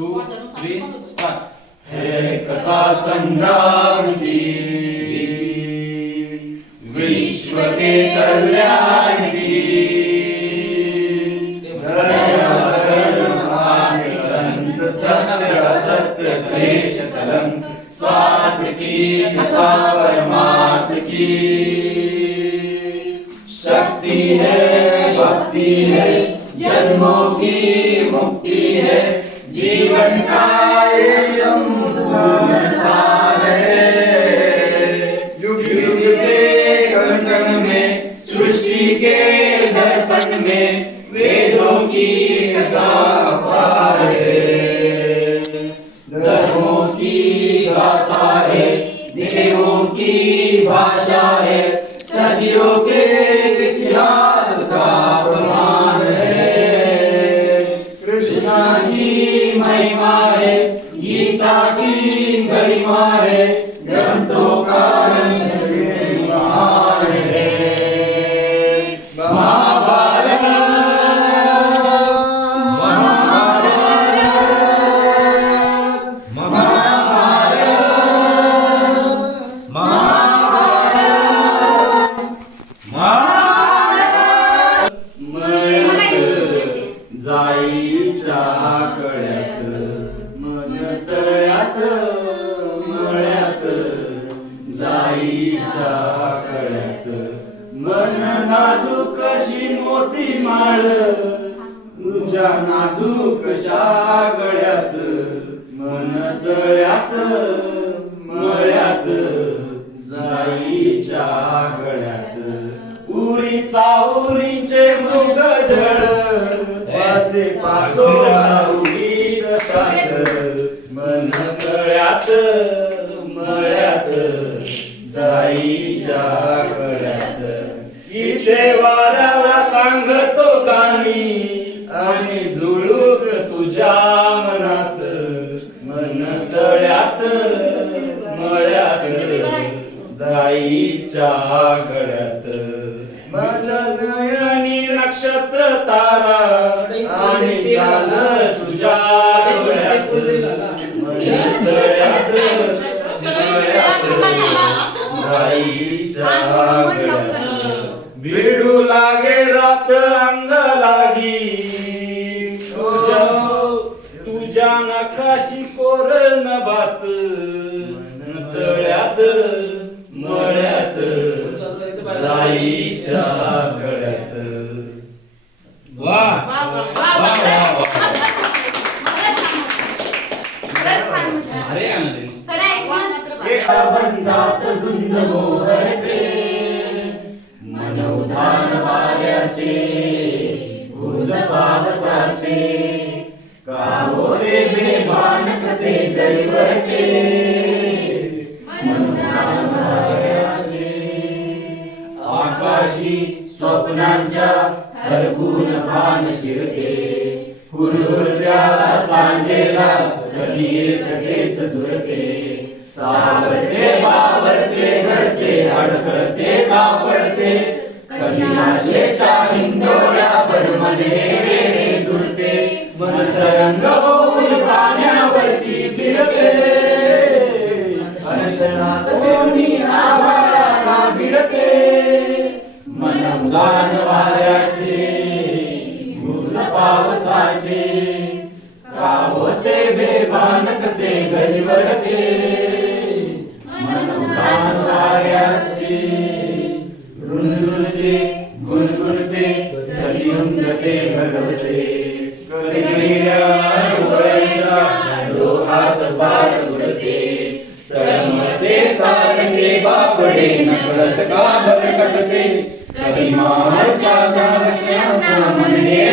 2, 3, start. है कथा संग्राम की, विश्व के कल्याण की, अनंत सत्य असत्य क्लेश कलंक, स्वार्थ की कथा परमार्थ की। शक्ति है भक्ति है जन्मों की मुक्ति है, जीवन का ये संपूर्ण सार है। युग युग से कण कण में सृष्टि के दर्पण में वेदों की कथा अपार है। धर्मों की गाथा है, देवों की भाषा है, सदियों के इतिहास का प्रमाण है। कृष्णा की महिमा है, गीता की गरिमा है, ग्रंथों का महान है। महाभारत जाईच्या कळ्यात मन तळ्यात मळ्यात, जाईच्या कळ्यात मन नाजूक कशी मोती माळ, तुझ्या नाजूक गळ्यात मन तळ्यात मळ्यात, जाईच्या गळ्यात उरीचा उरींचे मृग जळ, वाजे पाचोळा उगीत सात, मन तळ्यात मळ्यात, जाईच्या कळ्यात. इथे वाऱ्याला सांगतो गाणी आणि झुळूक तुझ्या मनात, मन तळ्यात मळ्यात, जाईच्या कळ्यात. माझ्या नयनी नक्षत्र तारा आणि झालं तुझ्या डोळ्यात, मन तळ्यात मळ्यात, जाईच्या कळ्यात. भिडू लागे रात अंग लागी, तुझ्या नखाची कोरण बात, मन तळ्यात मळ्यात, जाईच्या कळ्यात. वाह अरे आनंद मस्त. बंधात धुंद मोहरते, मन उधाण वाऱ्याचे, गुंज पावसाचे, कावोरे बेभान कसे दरीवरते, मन उधाण वाऱ्याचे. आकाशी स्वप्नांच्या हरगून भान शिरते, हुरहुरत्याला सांजेला कधी एकटेच झुरते, सावरते बावरते घडते अडखळते कापडते, कधी आशेच्या हिंदोळ्यावर मन हे वेडे झुरते, मन तरंग होऊन पाण्यावरती फिरते, अनशनात कोणी आभाळाला भिडते, मन उदान वाऱ्याचे, गुंज पावसाचे, का होते बेभान कसे गहिवरते, मन उदान वाऱ्याचे. रुंजुरते गुणगुणते कलियुगते भरवते, कलिगिऱ्या डोळ्याच्या डोहात बार उडते, तळमळते सारखे बापडे नकळत का भरकटते, कधी मावळच्या मन हे